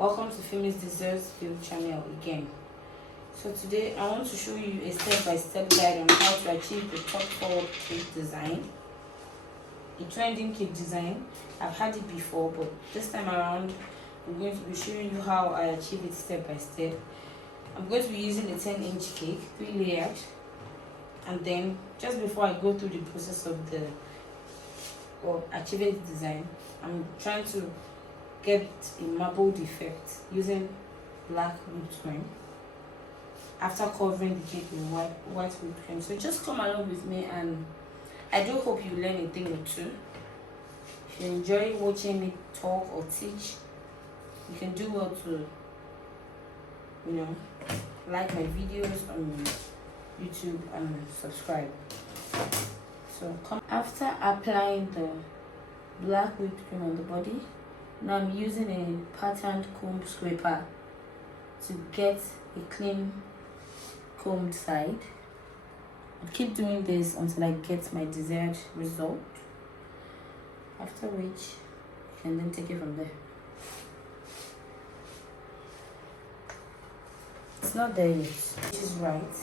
Welcome to Femi's Desserts Build channel again. So today I want to show you a step-by-step guide on how to achieve the top forward cake design. A trending cake design. I've had it before, but this time around I'm going to be showing you how I achieve it step by step. I'm going to be using a 10-inch cake, 3 layered, and then just before I go through the process of achieving the design, I'm trying to get a marbled effect using black whipped cream after covering the cake with white whipped cream. So just come along with me, and I do hope you learn a thing or two. If you enjoy watching me talk or teach, you can do well to like my videos on YouTube and subscribe. So after applying the black whipped cream on the body, now I'm using a patterned comb scraper to get a clean combed side. I keep doing this until I get my desired result, after which you can then take it from there. It's not there yet, which is right.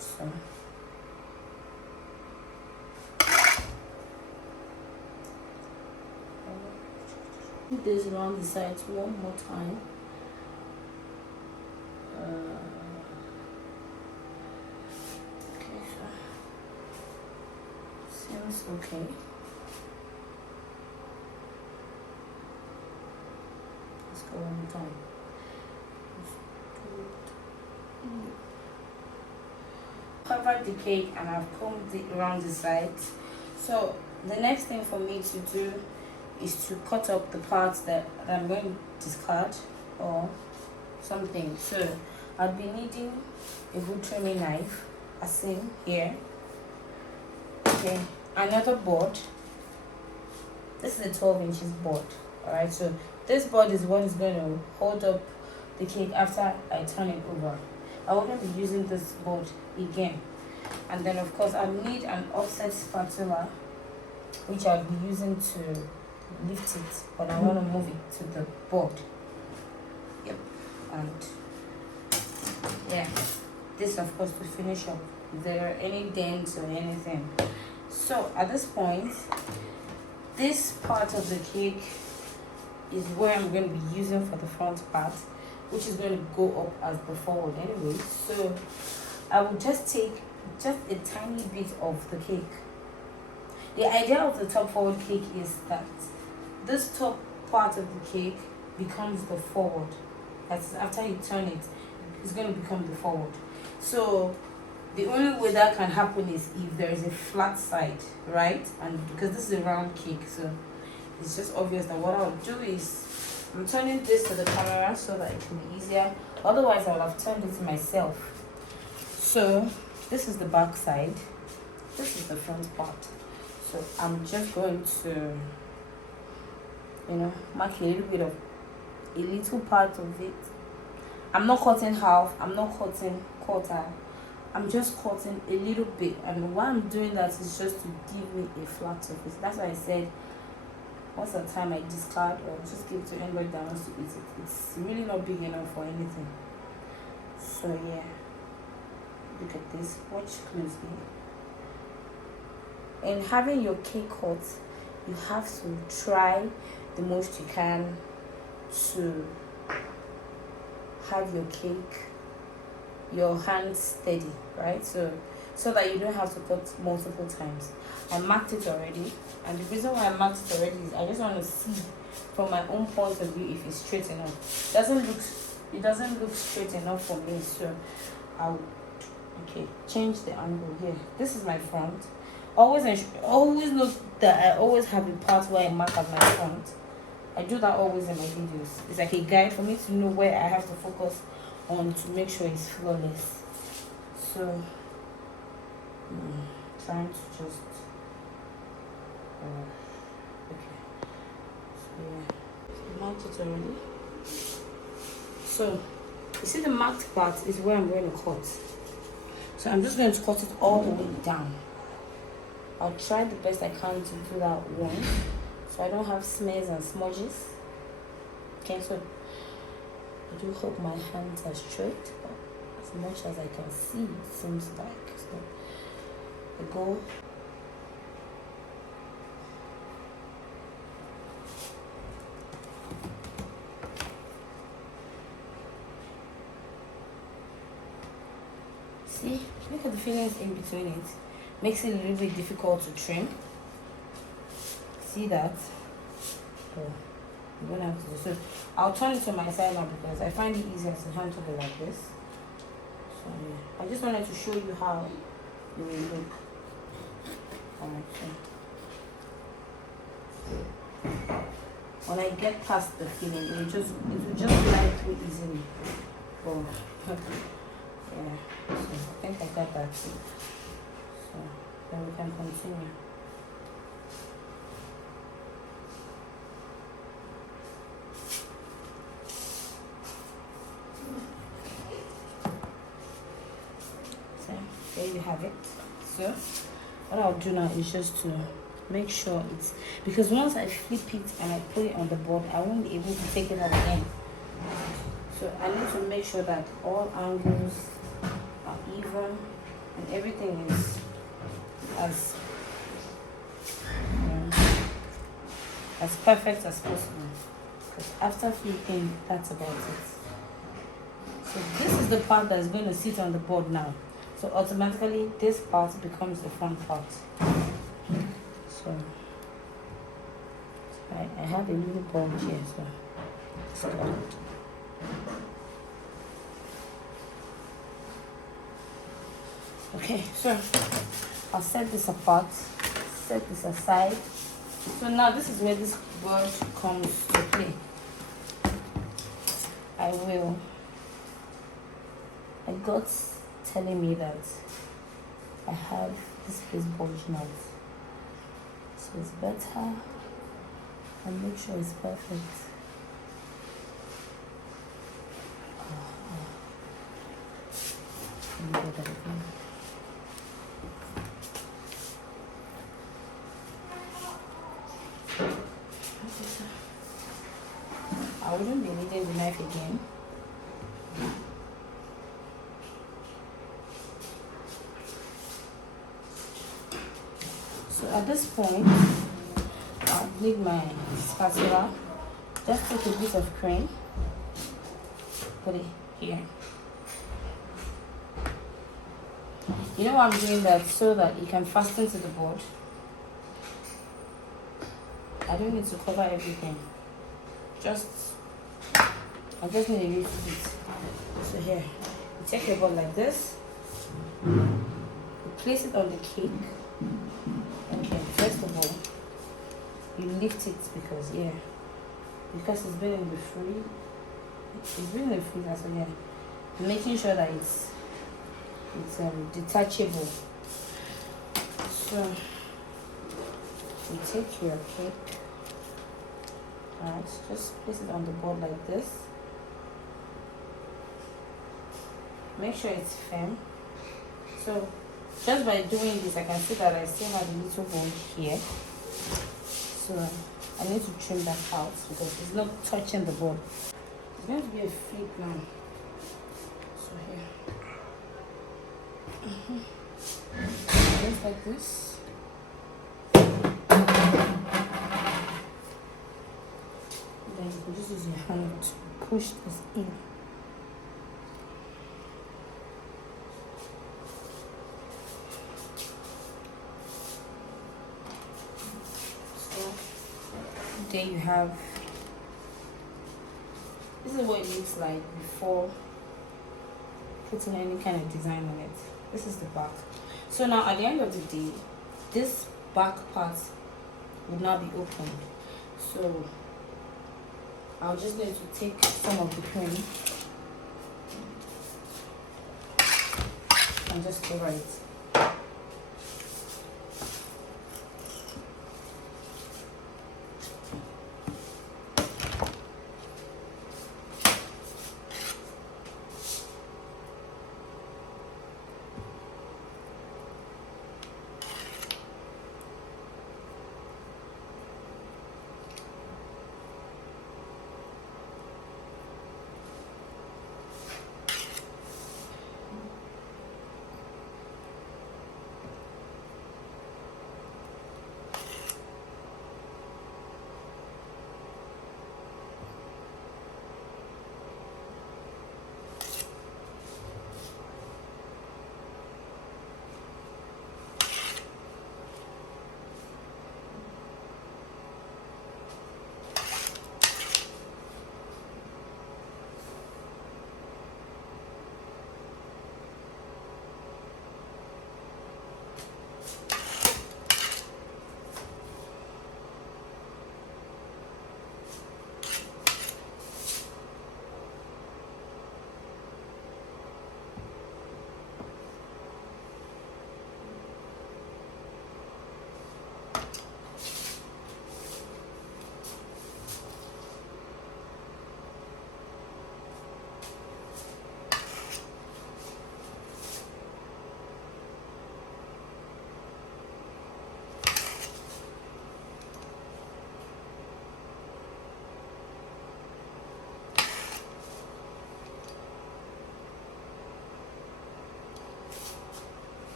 So put this around the sides one more time. Okay, so seems okay. Let's go one more time. Covered the cake and I've combed it around the sides. So the next thing for me to do is to cut up the parts that I'm going to discard or something. So I'll be needing a wood trimming knife, as seen here. Okay, another board. This is a 12 inches board. Alright, so this board is what is going to hold up the cake after I turn it over. I will not be using this board again. And then of course I'll need an offset spatula, which I'll be using to lift it, but I want to move it to the board. Yep. And yeah, this of course to finish up if there are any dents or anything. So at this point, this part of the cake is where I'm going to be using for the front part, which is going to go up as the forward anyway. So I will just take just a tiny bit of the cake. The idea of the top forward cake is that this top part of the cake becomes the forward. That's after you turn it, it's going to become the forward. So the only way that can happen is if there is a flat side, right? And because this is a round cake, so it's just obvious that what I'll do is I'm turning this to the camera so that it can be easier. Otherwise I would have turned it myself. So this is the back side, this is the front part. So I'm just going to mark a little part of it. I'm not cutting half, I'm not cutting quarter, I'm just cutting a little bit. And why I'm doing that is just to give me a flat surface. That's why I said most of the time I discard or just give it to anybody that wants to eat it. It's really not big enough for anything. So yeah, look at this, watch closely. In having your cake cut, you have to try the most you can to have your cake, your hands steady, right? So that you don't have to cut multiple times. I marked it already, and the reason why I marked it already is I just want to see from my own point of view if it's straight enough. It doesn't look straight enough for me, so I'll change the angle here. This is my front. Always note that I always have a part where I mark at my front. I do that always in my videos. It's like a guide for me to know where I have to focus on to make sure it's flawless. So trying to just so marked it already. So you see the marked part is where I'm going to cut. So I'm just going to cut it all the way down. I'll try the best I can to do that one. so I don't have smears and smudges. Okay, so I do hope my hands are straight, but as much as I can see, it seems like. So I go. See, look at the fillings in between it. Makes it a little bit difficult to trim. See that? Oh, I'm gonna have to do so. I'll turn it to my side now because I find it easier to handle it like this. So yeah, I just wanted to show you how it will look. Alright, so when I get past the filling, it will just glide through easily. Oh, yeah. So I think I got that too. So then we can continue. So there you have it. So what I'll do now is just to make sure it's, because once I flip it and I put it on the board, I won't be able to take it out again. So I need to make sure that all angles are even and everything is as perfect as possible. Because after flipping, that's about it. So this is the part that is going to sit on the board now. So automatically this part becomes the front part. So I have a little bulge here, so okay, so I'll set this apart, set this aside. So now this is where this word comes to play. My gut's telling me that I have this place bulging out. So it's better and make sure it's perfect. Let me do that again. I wouldn't be needing the knife again. So at this point, I'll need my spatula. Just take a bit of cream, put it here. You know why I'm doing that? So that it can fasten to the board. I don't need to cover everything. I just need a little bit. So here, you take your board like this. You place it on the cake. Okay, first of all, you lift it because it's been in the fridge. It's been in the freezer, so yeah, making sure that it's detachable. So you take your cake. Alright, just place it on the board like this. Make sure it's firm. So just by doing this, I can see that I still have a little bulge here. So I need to trim that out because it's not touching the board. It's going to be a flip now. So here. Just like this. Then you can just use your hand to push this in. There you have, this is what it looks like before putting any kind of design on it. This is the back. So now at the end of the day, this back part will now be opened. So I'll just need to take some of the cream and just cover it.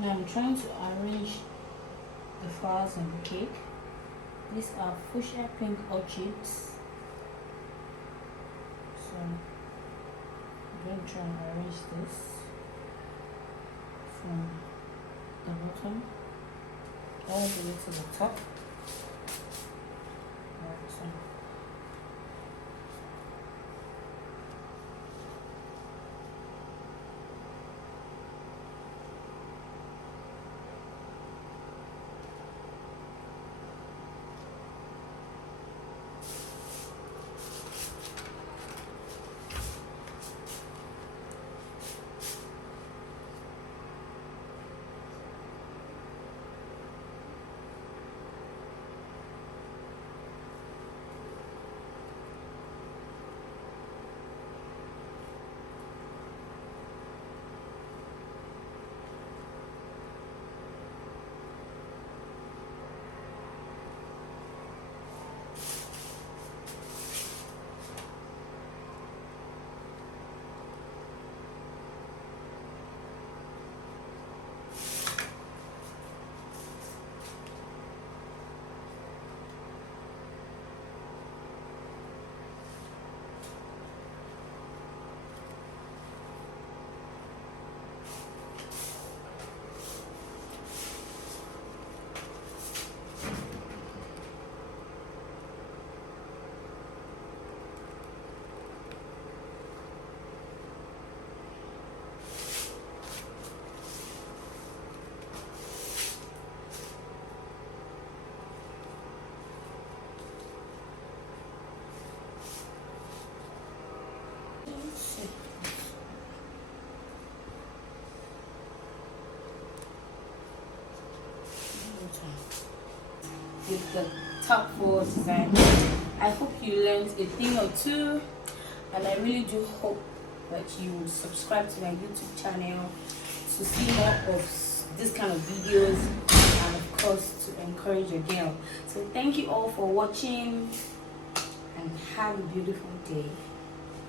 Now I'm trying to arrange the flowers in the cake. These are fuchsia pink orchids. So I'm going to try and arrange this from the bottom all the way to the top. So with the top 4 design. I hope you learned a thing or two, and I really do hope that you will subscribe to my YouTube channel to see more of this kind of videos, and of course to encourage your girl. So thank you all for watching, and have a beautiful day.